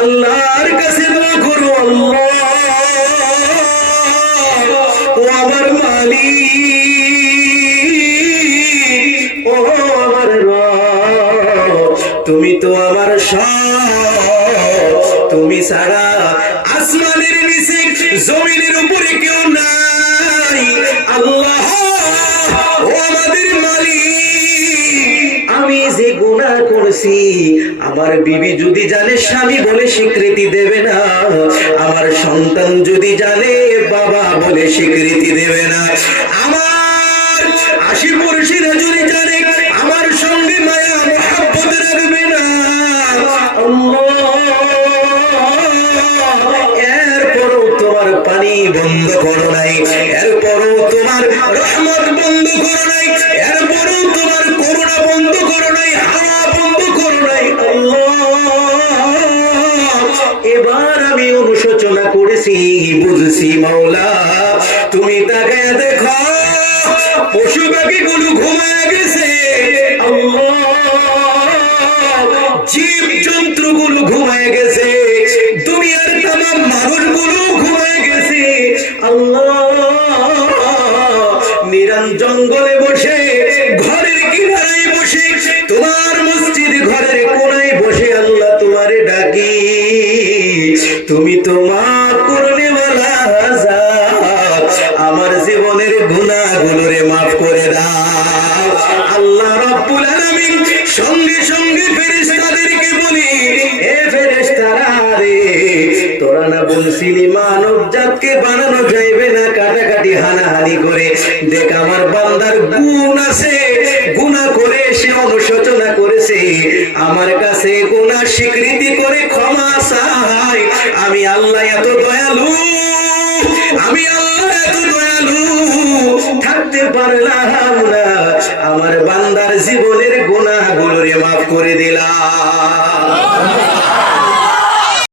আল্লাহর কাছে দোয়া করো, আল্লাহ ও আমার মালিক, ও আমার রব, তুমি তো আমার সব, তুমি ছাড়া আসমানের নিচে জমিনের উপরে কেউ নাই। আল্লাহ ও আমাদের মালিক, আমি যে গুনাহ করছি আমার বিবি যদি জানে স্বামী বলে স্বীকৃতি দেবে না, আমার সন্তান যদি জানে বাবা বলে স্বীকৃতি দেবে না, আমার আশি-পড়শিরা যদি জানে আমার সঙ্গে মায়া মহব্বত রাখবে না। এরপরও তোমার পানি বন্ধ করো নাই, এরপরও তোমার রহমত বন্ধ করো নাই, এরপরও তোমার করুণা বন্ধ করো নাই, হাওয়া বন্ধ করো নাই। এবার আমি অনুশোচনা করেছি, বুঝছি মাওলা, তুমি তাকে দেখো পশু পাখি গুলো ঘুমায় গেছে, জীব জন্তু গুলো ঘুমায় গেছে, দুনিয়ার তামাম মানুষ গুলো ঘুমায় গেছে। আল্লাহ নিরান জঙ্গলে বসে, ঘরের কিনারায় বসে, তোমার মসজিদ ঘরের কোনায় বসে আল্লাহ তোমারে ডাকি, তুমি তো মাফ করলে ওয়ালা জাত, আমার জীবনের গুনাহগুলোরে মাফ করে দাও। আল্লাহ রাব্বুল আলামিন সঙ্গে সঙ্গে ফেরেশতাদেরকে বলি, এ ফেরেশতারা রে, তোরা না বলছিলি মানব জাতকে বানানো যাইবে না কাটাকাটি হানাহানি করে, দেখ আমার বান্দার গুণ আছে, গুনাহ করে সে অনুশোচনা করেছে, আমার কাছে গুনাহ স্বীকৃতি করে ক্ষমা চায়। আমি আল্লাহ এত দয়ালু, আমি আল্লাহ এত দয়ালু, থাকতে পারলাম না, আমার বান্দার জীবনের গুনাহগুলোরে মাফ করে দিলাম।